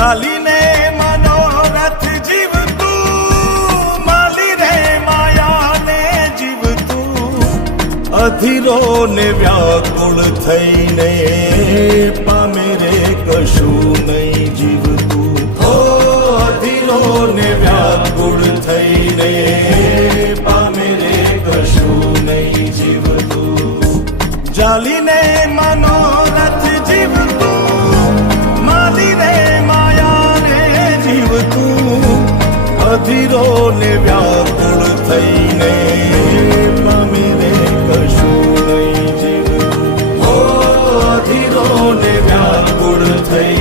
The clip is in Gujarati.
ચાલીને મનોરથ જીવતું માલી રે માયાને જીવતું અધીરો ને વ્યાકુળ થઈને પામે રે કશું નહીં જીવતું હો અધીરો ને વ્યાકુળ થઈને પામે રે કશું નહીં જીવતું ચાલીને મનો અધીરોને વ્યાકુળ થઈને પામી રે કશું નહીં જીવ અધીરોને વ્યાકુળ થઈ